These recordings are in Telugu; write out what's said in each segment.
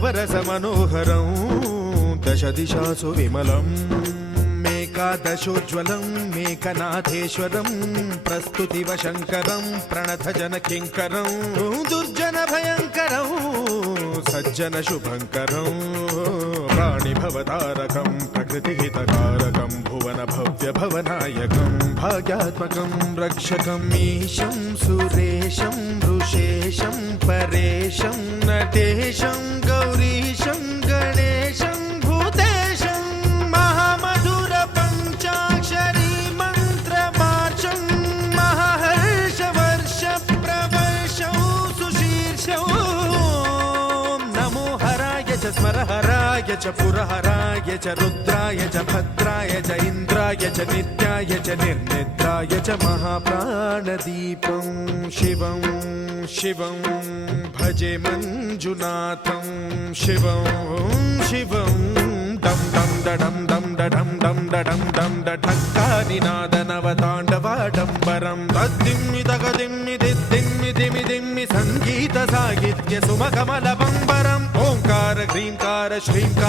నవరస మనోహరం దశ దిశాసు విమలం. ఏకాదశోజ్వలం మేకనాథేశ్వరం ప్రస్తుతివ శంకరం ప్రణథజన దుర్జన భయంకరం సజ్జన శుభంకరం. ప్రాణిభవతారకం ప్రకృతిహితకారకం. భువన భవ్య భవనాయకం భాగ్యాత్మకం రక్షకం ఈశం సురేశం ఋషేశం పరేశం నటేశం గౌరీశం च पुरहराय च रुद्राय च भद्राय च इन्द्राय च नित्याय च निर्निद्राय च महाप्राणदीपं शिवं शिवं भजे मञ्जुनाथं शिवं शिवं दं दं दडं दं दडं दं दडं दं डठक्कानिनादनवताण्डवाडम्बरं तद्दिम्मि तगदिम्मि दिद्दिम्मि दिमि दिम्मि सङ्गीतसाहित्य सुमकमलबम्बरम् ओङ्कार ह्रीङ्कार श्रीङ्कार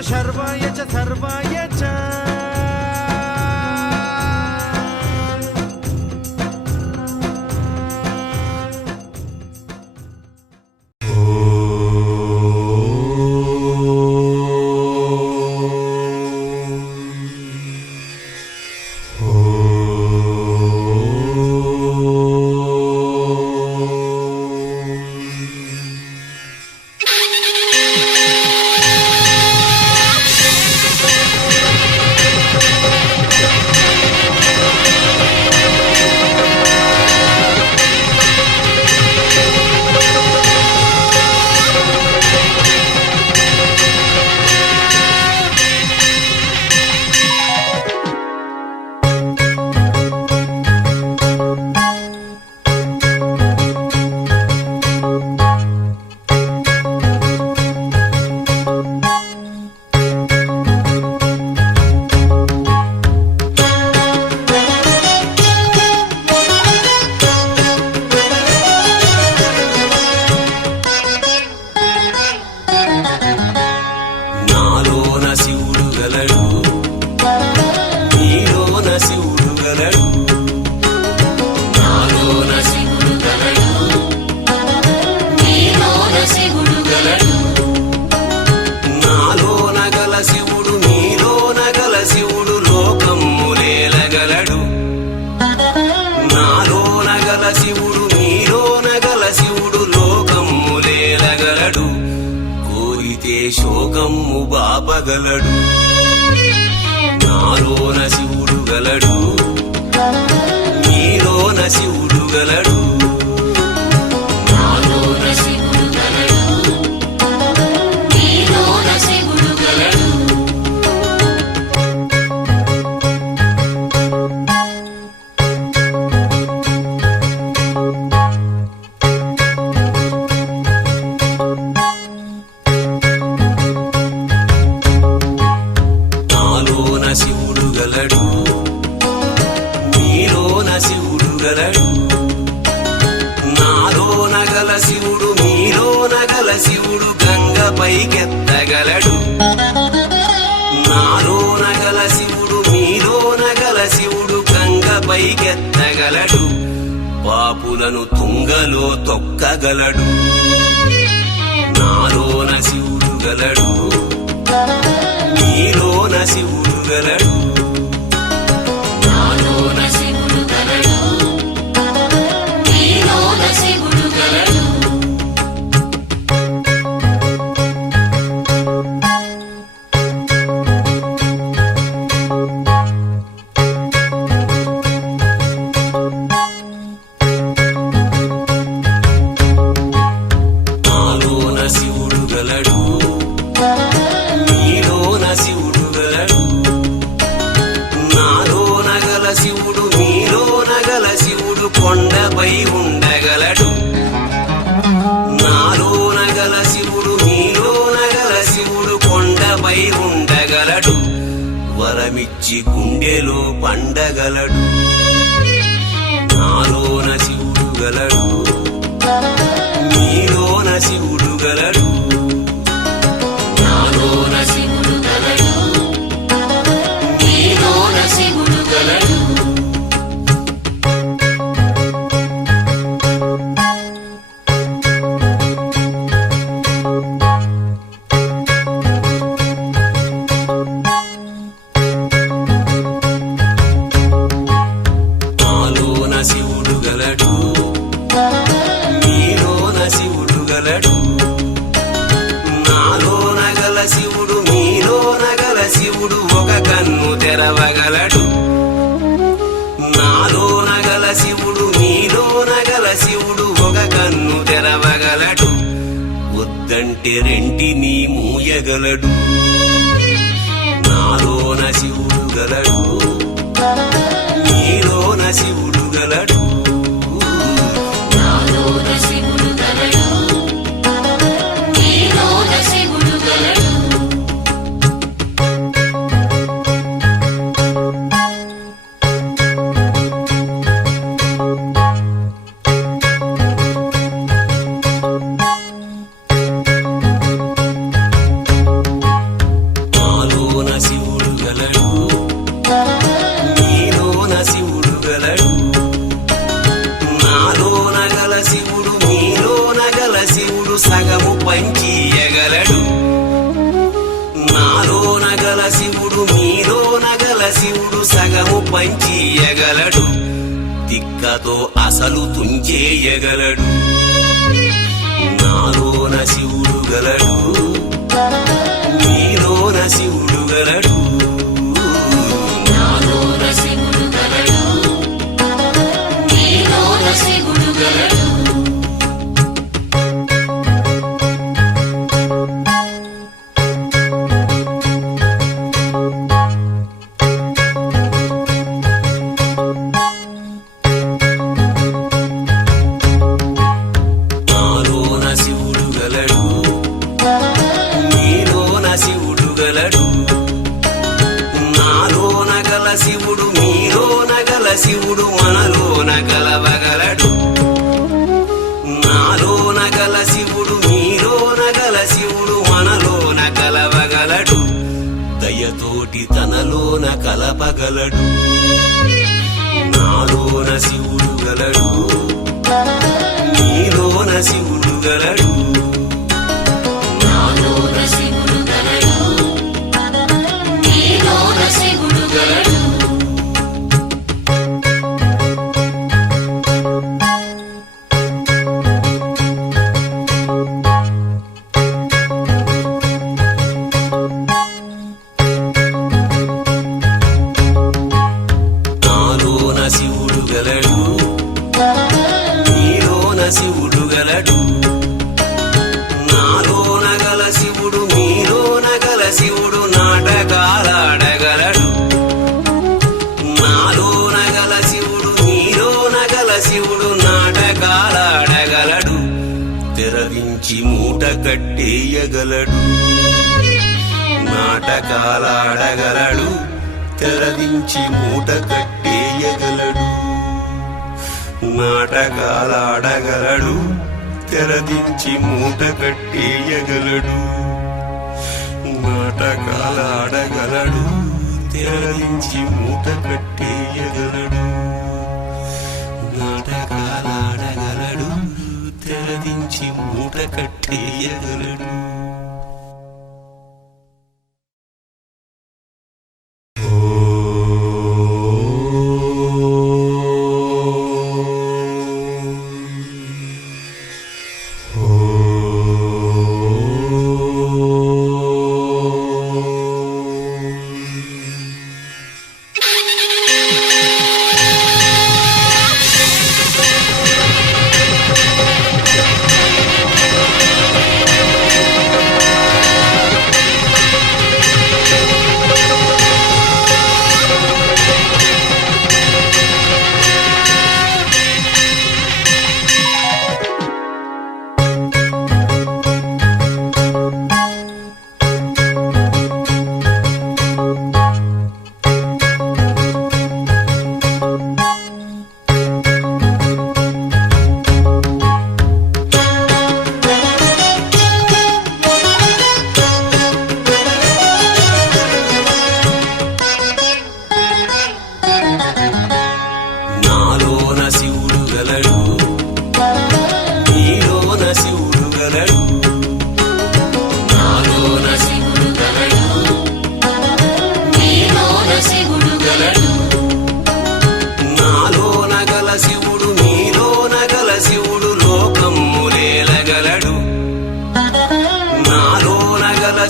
श्रीशाय च शर्वाय च सर्वाय పలికితే శోకము బాపగలడు నాలో శివుడు గలడు. నీలోన శివుడు గలడు. నన్ను తుంగలో తొక్కగలడు. నాలో శివుడు గలడు. నీలోన శివుడు గలడు. తోటి తనలోన కలపగలడు. నాలోన శివుడు గలడు. నీలోన శివుడు గలడు. च నాటకాలాడగలడు. తెరదించి మూట కట్టేయగలడు. నాటకాలాడగలడు. తెరదించి మూట కట్టేయగలడు. నాటకాలాడగలడు. తెరదించి మూట కట్టేయగలడు. తెరదించి మూట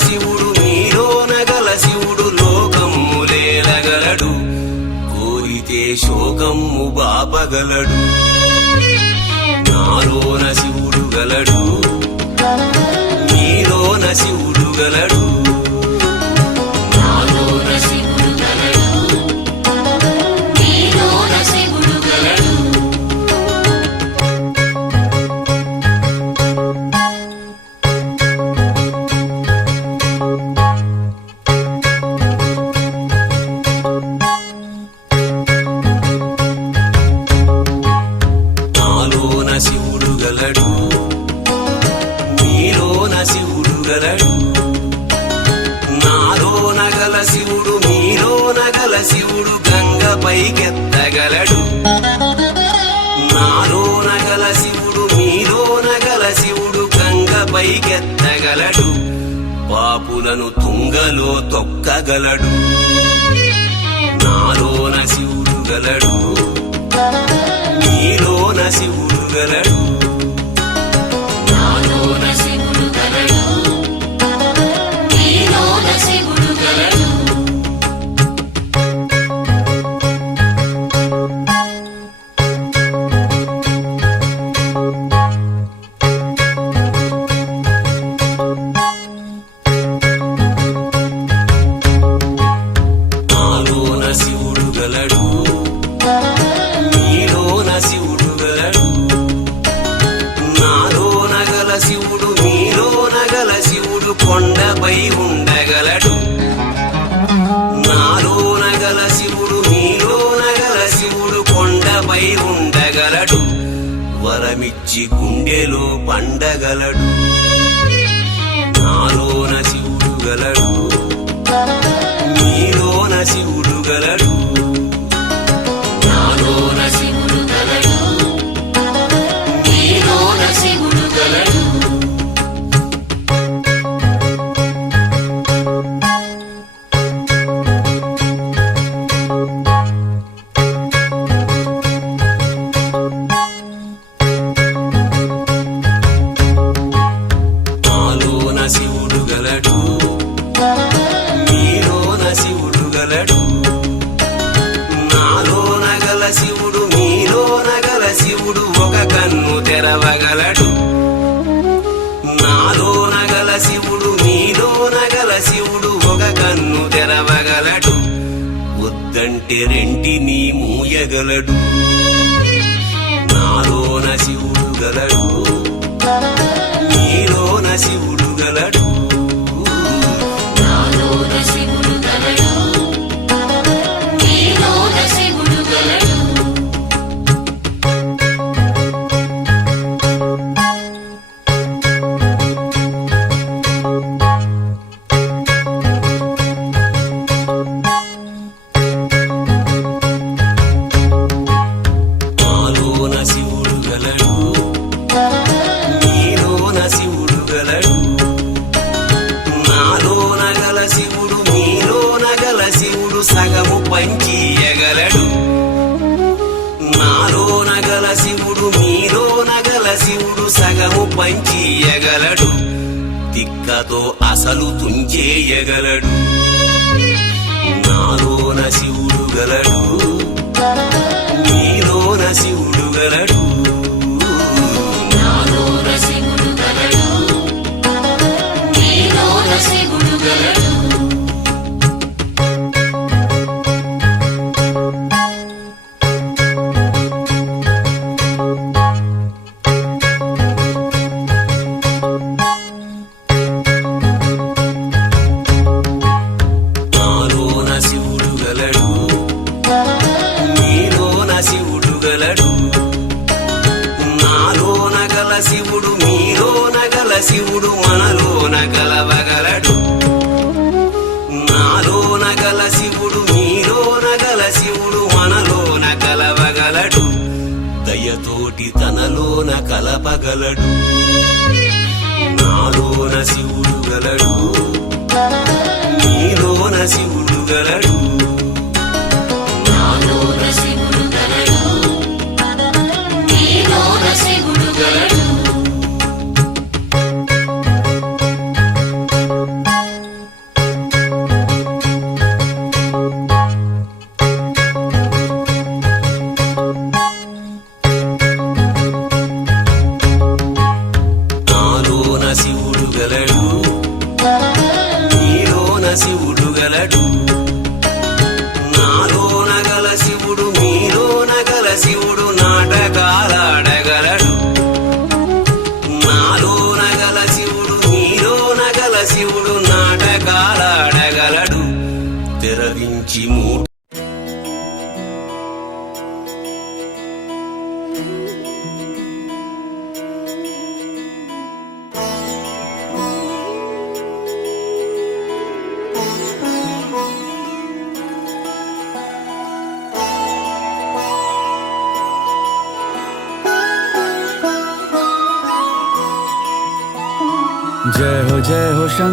శివుడు నీలోన గల శివుడు లోకమ్ములేలగలడు కోరితే శోకమ్ము బాపగలడు. శివుడు మీలో గల శివుడు గంగ పైకెత్తగలడు. నాలోన గల శివుడు మీలో గల శివుడు గంగ పైకెత్తగలడు. పాపులను తుంగలో తొక్కగలడు. నాలోన శివుడు గలడు. మీలోన శివుడు గలడు. గలడు నీలోన శివుడు గలడు నాలోన గల శివుడు నీలోన గల శివుడు కొండపై ఉండగలడు. నాలోన గల శివుడు నీలోన గల శివుడు కొండపై ఉండగలడు. వరమిచ్చి గుండెలో పండగలడు. అసలు తుంచేయగలడు. నాలోన శివుడు గలడు. నీలోన శివుడు నాలోన కలపగలడు. నాలోన శివుడు గలడు. నీలోన శివుడు గలడు.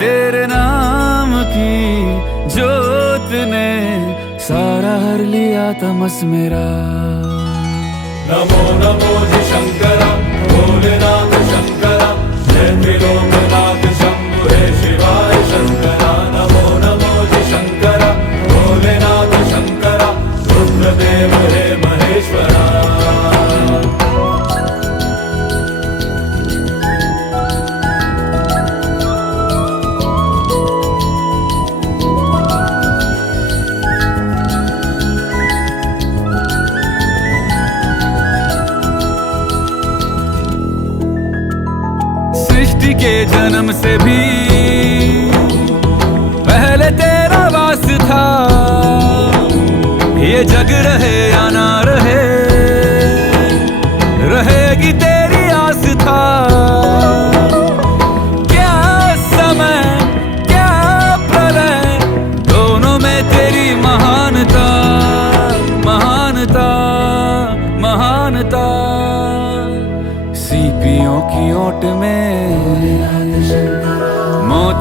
तेरे नाम की जोत ने सारा हर लिया तमस मेरा। नमो नमो जी शंकरा, भोलेनाथ शंकरा, जय त्रिलोकनाथ शम्भु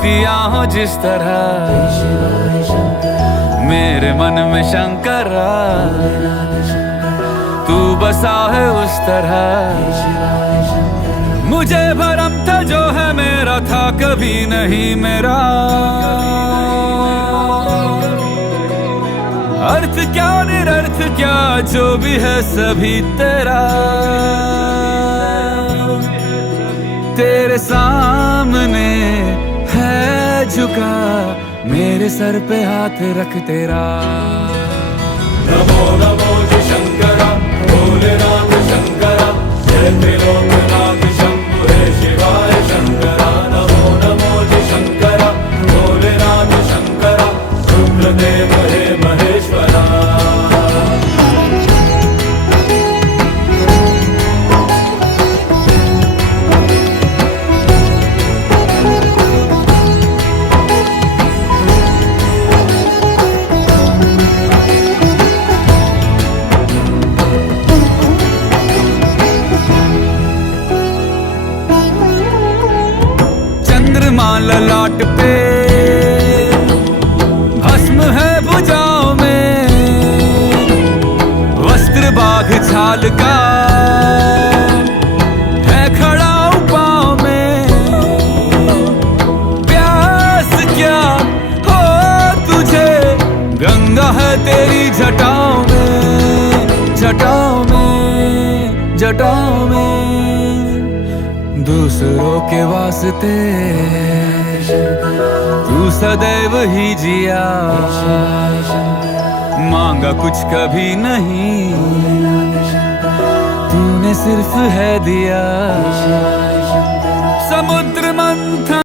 मोतिया हो जिस तरह। मेरे मन में शंकर तू बसा है उस तरह। मुझे भरम था जो है मेरा था, कभी नहीं मेरा। अर्थ क्या निरर्थ क्या, जो भी है सभी तेरा। तेरे सामने झुका मेरे सर पे हाथ रख तेरा। नमो नमो शंकरा भोलेनाथ शंकरा जय त्रिलोकनाथ ललाट पे। भस्म है भुजाओं में। वस्त्र बाघ छाल का है खड़ा पाँव में। प्यास क्या हो तुझे? गंगा है तेरी जटाओं में। जटाओं में जटाओं में। दूसरों के वास्ते तू सदैव ही जिया। मांगा कुछ कभी नहीं। तूने सिर्फ़ है दिया। समुद्र मंथन